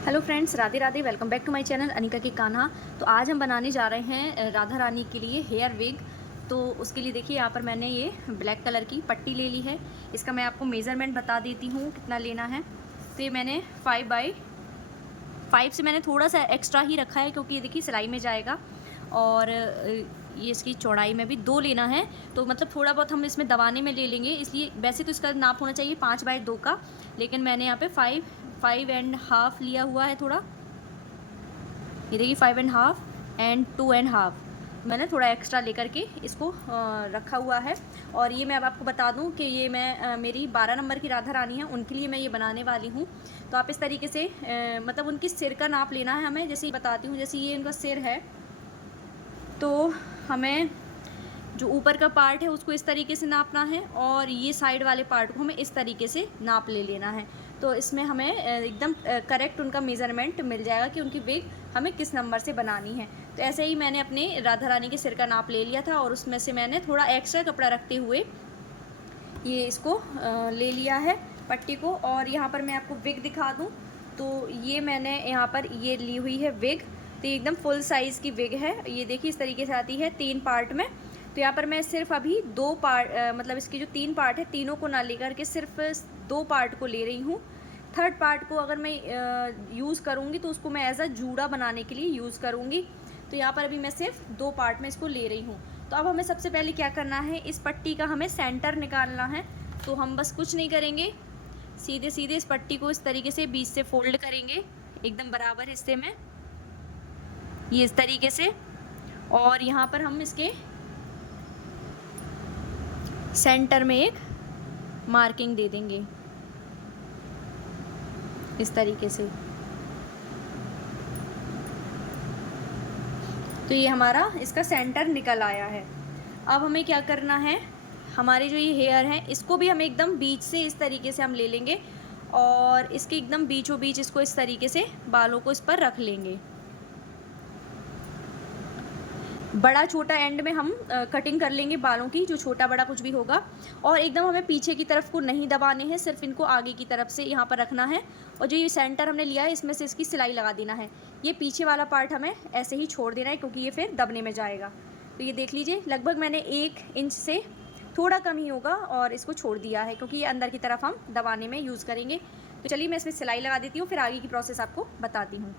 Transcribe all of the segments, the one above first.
Hello friends, Radhe Radhe. Welcome back to my channel Anika की कान्हा। तो आज हम बनाने जा रहे हैं राधा रानी के लिए हेयर विग। तो उसके लिए देखिए यहाँ पर मैंने ये ब्लैक कलर की पट्टी ले ली है। इसका मैं आपको मेज़रमेंट बता देती हूँ कितना लेना है। तो ये मैंने 5x5 से मैंने थोड़ा सा एक्स्ट्रा ही रखा है, क्योंकि ये देखिए सिलाई में जाएगा। और ये इसकी चौड़ाई में भी 2 लेना है। तो मतलब थोड़ा बहुत हम इसमें दबाने में ले लेंगे, इसलिए वैसे तो इसका नाप होना चाहिए 5x2 का, लेकिन मैंने यहाँ पे 5.5 लिया हुआ है थोड़ा। ये देखिए 5.5 एंड 2.5 मैंने थोड़ा एक्स्ट्रा लेकर के इसको रखा हुआ है। और ये मैं अब आपको बता दूं कि ये मैं मेरी 12 नंबर की राधा रानी है, उनके लिए मैं ये बनाने वाली हूँ। तो आप इस तरीके से मतलब उनकी सिर का नाप लेना है हमें। जैसे ही बताती हूँ, जैसे ये इनका सिर है, तो हमें जो ऊपर का पार्ट है उसको इस तरीके से नापना है, और ये साइड वाले पार्ट को हमें इस तरीके से नाप ले लेना है। तो इसमें हमें एकदम करेक्ट उनका मेज़रमेंट मिल जाएगा कि उनकी विग हमें किस नंबर से बनानी है। तो ऐसे ही मैंने अपने राधा रानी के सिर का नाप ले लिया था, और उसमें से मैंने थोड़ा एक्स्ट्रा कपड़ा रखते हुए ये इसको ले लिया है पट्टी को। और यहाँ पर मैं आपको विग दिखा दूँ, तो ये मैंने यहाँ पर ये ली हुई है विग। तो ये एकदम फुल साइज़ की विग है। ये देखिए इस तरीके से आती है 3 पार्ट में। तो यहाँ पर मैं सिर्फ अभी 2 पार्ट मतलब इसकी जो 3 पार्ट है, तीनों को ना लेकर के सिर्फ 2 पार्ट को ले रही हूँ। थर्ड पार्ट को अगर मैं यूज़ करूँगी तो उसको मैं एज अ जूड़ा बनाने के लिए यूज़ करूँगी। तो यहाँ पर अभी मैं सिर्फ 2 पार्ट में इसको ले रही हूँ। तो अब हमें सबसे पहले क्या करना है, इस पट्टी का हमें सेंटर निकालना है। तो हम बस कुछ नहीं करेंगे, सीधे सीधे इस पट्टी को इस तरीके से बीच से फोल्ड करेंगे, एकदम बराबर हिस्से में, ये इस तरीके से। और यहाँ पर हम इसके सेंटर में एक मार्किंग दे देंगे इस तरीके से। तो ये हमारा इसका सेंटर निकल आया है। अब हमें क्या करना है, हमारे जो ये हेयर हैं इसको भी हम एकदम बीच से इस तरीके से हम ले लेंगे, और इसके एकदम बीचों बीच इसको इस तरीके से बालों को इस पर रख लेंगे। बड़ा छोटा एंड में हम कटिंग कर लेंगे बालों की, जो छोटा बड़ा कुछ भी होगा। और एकदम हमें पीछे की तरफ को नहीं दबाने हैं, सिर्फ इनको आगे की तरफ से यहाँ पर रखना है। और जो ये सेंटर हमने लिया है इसमें से इसकी सिलाई लगा देना है। ये पीछे वाला पार्ट हमें ऐसे ही छोड़ देना है, क्योंकि ये फिर दबने में जाएगा। तो ये देख लीजिए, लगभग मैंने 1 इंच से थोड़ा कम ही होगा और इसको छोड़ दिया है, क्योंकि ये अंदर की तरफ हम दबाने में यूज़ करेंगे। तो चलिए मैं इसमें सिलाई लगा देती हूँ, फिर आगे की प्रोसेस आपको बताती हूँ।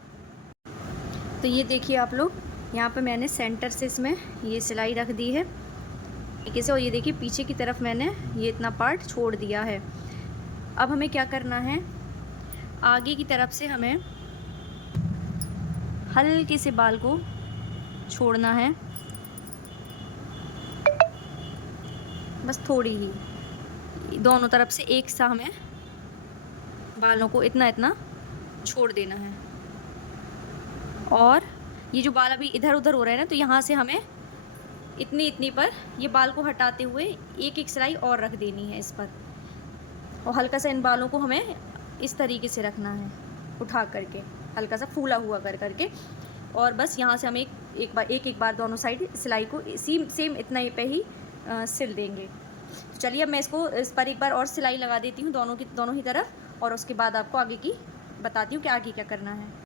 तो ये देखिए आप लोग, यहाँ पे मैंने सेंटर से इसमें ये सिलाई रख दी है तरीके से, और ये देखिए पीछे की तरफ मैंने ये इतना पार्ट छोड़ दिया है। अब हमें क्या करना है, आगे की तरफ से हमें हल्के से बाल को छोड़ना है, बस थोड़ी ही, दोनों तरफ से एक सा हमें बालों को इतना इतना छोड़ देना है। और ये जो बाल अभी इधर उधर हो रहे हैं ना, तो यहाँ से हमें इतनी इतनी पर ये बाल को हटाते हुए एक एक सिलाई और रख देनी है इस पर। और हल्का सा इन बालों को हमें इस तरीके से रखना है, उठा करके हल्का सा फूला हुआ कर करके। और बस यहाँ से हम एक बार दोनों साइड सिलाई को सेम इतना ही पे ही सिल देंगे। तो चलिए अब मैं इसको इस पर एक बार और सिलाई लगा देती हूँ दोनों ही तरफ, और उसके बाद आपको आगे की बताती हूँ कि आगे क्या करना है।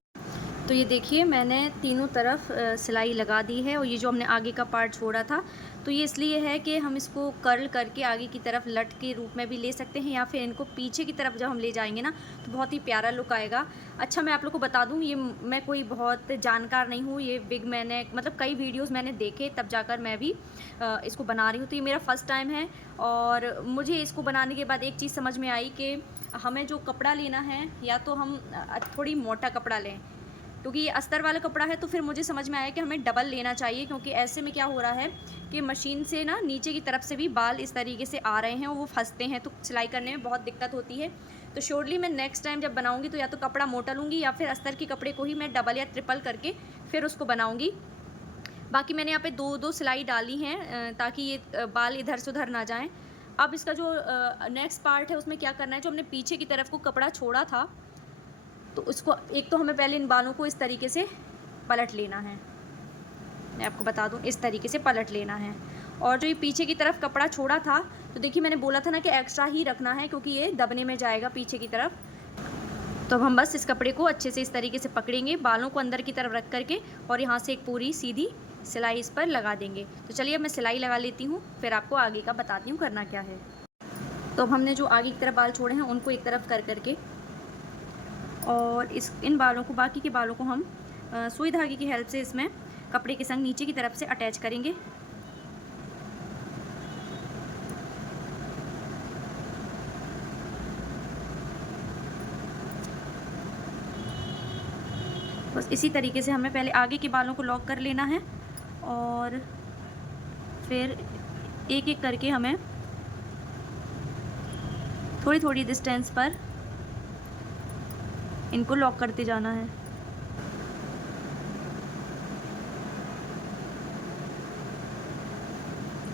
तो ये देखिए मैंने तीनों तरफ सिलाई लगा दी है। और ये जो हमने आगे का पार्ट छोड़ा था, तो ये इसलिए है कि हम इसको कर्ल करके आगे की तरफ लट के रूप में भी ले सकते हैं, या फिर इनको पीछे की तरफ जब हम ले जाएंगे ना, तो बहुत ही प्यारा लुक आएगा। अच्छा, मैं आप लोग को बता दूं, ये मैं कोई बहुत जानकार नहीं हूँ। ये विग मैंने मतलब कई वीडियोज़ मैंने देखे, तब जाकर मैं भी इसको बना रही हूँ। तो ये मेरा फर्स्ट टाइम है, और मुझे इसको बनाने के बाद एक चीज़ समझ में आई कि हमें जो कपड़ा लेना है, या तो हम थोड़ी मोटा कपड़ा लें, क्योंकि ये अस्तर वाला कपड़ा है। तो फिर मुझे समझ में आया कि हमें डबल लेना चाहिए, क्योंकि ऐसे में क्या हो रहा है कि मशीन से ना नीचे की तरफ से भी बाल इस तरीके से आ रहे हैं और वो फंसते हैं, तो सिलाई करने में बहुत दिक्कत होती है। तो श्योरली मैं नेक्स्ट टाइम जब बनाऊंगी तो या तो कपड़ा मोटा लूँगी, या फिर अस्तर के कपड़े को ही मैं डबल या ट्रिपल करके फिर उसको बनाऊँगी। बाकी मैंने यहाँ पे 2-2 सिलाई डाली हैं, ताकि ये बाल इधर से उधर ना जाएँ। अब इसका जो नेक्स्ट पार्ट है उसमें क्या करना है, जो हमने पीछे की तरफ को कपड़ा छोड़ा था, तो उसको एक तो हमें पहले इन बालों को इस तरीके से पलट लेना है। मैं आपको बता दूं, इस तरीके से पलट लेना है। और जो ये पीछे की तरफ कपड़ा छोड़ा था, तो देखिए मैंने बोला था ना कि एक्स्ट्रा ही रखना है, क्योंकि ये दबने में जाएगा पीछे की तरफ। तो अब हम बस इस कपड़े को अच्छे से इस तरीके से पकड़ेंगे, बालों को अंदर की तरफ रख करके, और यहाँ से एक पूरी सीधी सिलाई इस पर लगा देंगे। तो चलिए अब मैं सिलाई लगा लेती हूँ, फिर आपको आगे का बताती हूँ करना क्या है। तो अब हमने जो आगे की तरफ बाल छोड़े हैं उनको एक तरफ कर करके, और इन बालों को, बाकी के बालों को हम सुई धागे की हेल्प से इसमें कपड़े के संग नीचे की तरफ से अटैच करेंगे। बस इसी तरीके से हमें पहले आगे के बालों को लॉक कर लेना है, और फिर एक एक करके हमें थोड़ी थोड़ी डिस्टेंस पर इनको लॉक करते जाना है।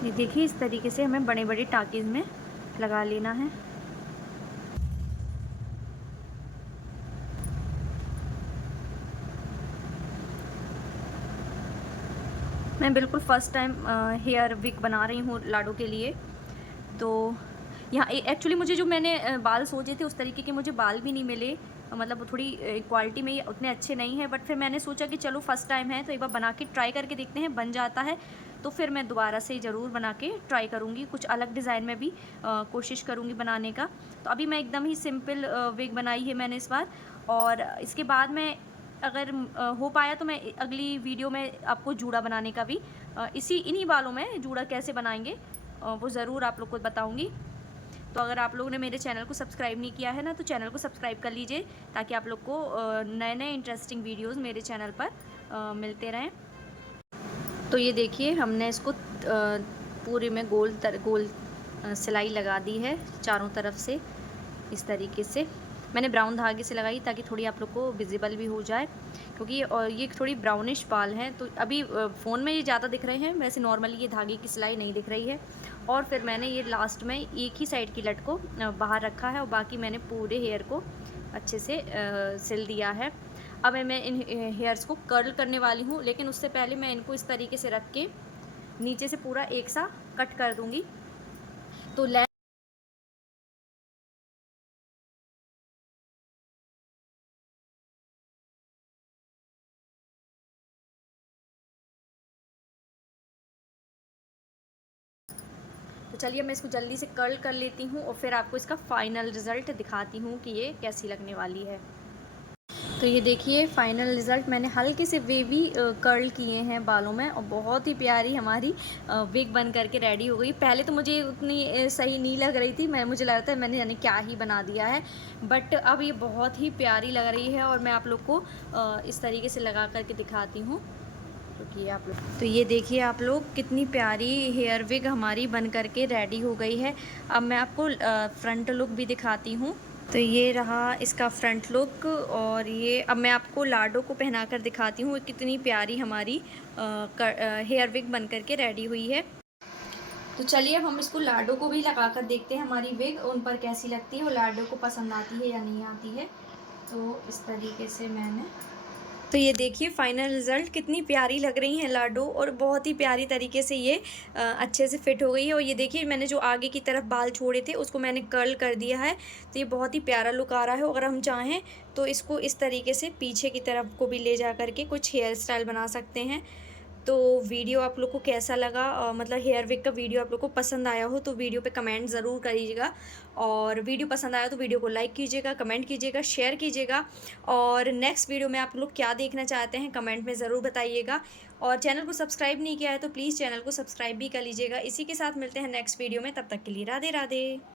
ये देखिए, इस तरीके से हमें बड़े बड़े टाँके में लगा लेना है। मैं बिल्कुल फ़र्स्ट टाइम हेयर विग बना रही हूँ लाडो के लिए। तो यहाँ एक्चुअली मुझे जो मैंने बाल सोचे थे उस तरीके के मुझे बाल भी नहीं मिले, मतलब थोड़ी क्वालिटी में ये उतने अच्छे नहीं हैं। बट फिर मैंने सोचा कि चलो फ़र्स्ट टाइम है तो एक बार बना के ट्राई करके देखते हैं, बन जाता है तो फिर मैं दोबारा से ज़रूर बना के ट्राई करूँगी, कुछ अलग डिज़ाइन में भी कोशिश करूँगी बनाने का। तो अभी मैं एकदम ही सिंपल विग बनाई है मैंने इस बार, और इसके बाद मैं अगर हो पाया तो मैं अगली वीडियो में आपको जूड़ा बनाने का भी इन्हीं बालों में जूड़ा कैसे बनाएंगे वो ज़रूर आप लोग को बताऊंगी। तो अगर आप लोगों ने मेरे चैनल को सब्सक्राइब नहीं किया है ना, तो चैनल को सब्सक्राइब कर लीजिए, ताकि आप लोग को नए नए इंटरेस्टिंग वीडियोस मेरे चैनल पर मिलते रहें। तो ये देखिए, हमने इसको पूरे में गोल सिलाई लगा दी है चारों तरफ से। इस तरीके से मैंने ब्राउन धागे से लगाई ताकि थोड़ी आप लोग को विजिबल भी हो जाए, क्योंकि ये थोड़ी ब्राउनिश बाल हैं। तो अभी फ़ोन में ये ज़्यादा दिख रहे हैं, वैसे नॉर्मली ये धागे की सिलाई नहीं दिख रही है। और फिर मैंने ये लास्ट में एक ही साइड की लट को बाहर रखा है, और बाकी मैंने पूरे हेयर को अच्छे से सिल दिया है। अब मैं इन हेयर्स को कर्ल करने वाली हूँ, लेकिन उससे पहले मैं इनको इस तरीके से रख के नीचे से पूरा एक सा कट कर दूँगी। तो चलिए मैं इसको जल्दी से कर्ल कर लेती हूँ, और फिर आपको इसका फ़ाइनल रिज़ल्ट दिखाती हूँ कि ये कैसी लगने वाली है। तो ये देखिए, फ़ाइनल रिज़ल्ट मैंने हल्के से वेवी कर्ल किए हैं बालों में, और बहुत ही प्यारी हमारी विग बन करके रेडी हो गई। पहले तो मुझे उतनी सही नहीं लग रही थी, मुझे लग रहा था मैंने यानी क्या ही बना दिया है, बट अब ये बहुत ही प्यारी लग रही है। और मैं आप लोग को इस तरीके से लगा करके दिखाती हूँ। तो ये देखिए आप लोग, कितनी प्यारी हेयर विग हमारी बन करके रेडी हो गई है। अब मैं आपको फ्रंट लुक भी दिखाती हूँ। तो ये रहा इसका फ्रंट लुक, और ये अब मैं आपको लाडो को पहना कर दिखाती हूँ कितनी प्यारी हमारी हेयर विग बन करके रेडी हुई है। तो चलिए अब हम इसको लाडो को भी लगा कर देखते हैं हमारी विग उन पर कैसी लगती है, और लाडो को पसंद आती है या नहीं आती है। तो इस तरीके से तो ये देखिए फाइनल रिज़ल्ट, कितनी प्यारी लग रही हैं लाडो, और बहुत ही प्यारी तरीके से ये अच्छे से फिट हो गई है। और ये देखिए, मैंने जो आगे की तरफ बाल छोड़े थे उसको मैंने कर्ल कर दिया है, तो ये बहुत ही प्यारा लुक आ रहा है। अगर हम चाहें तो इसको इस तरीके से पीछे की तरफ को भी ले जा करके कुछ हेयर स्टाइल बना सकते हैं। तो वीडियो आप लोग को कैसा लगा, मतलब हेयर विग का वीडियो आप लोग को पसंद आया हो तो वीडियो पे कमेंट ज़रूर करिएगा, और वीडियो पसंद आया तो वीडियो को लाइक कीजिएगा, कमेंट कीजिएगा, शेयर कीजिएगा। और नेक्स्ट वीडियो में आप लोग क्या देखना चाहते हैं कमेंट में ज़रूर बताइएगा। और चैनल को सब्सक्राइब नहीं किया है तो प्लीज़ चैनल को सब्सक्राइब भी कर लीजिएगा। इसी के साथ मिलते हैं नेक्स्ट वीडियो में, तब तक के लिए राधे राधे।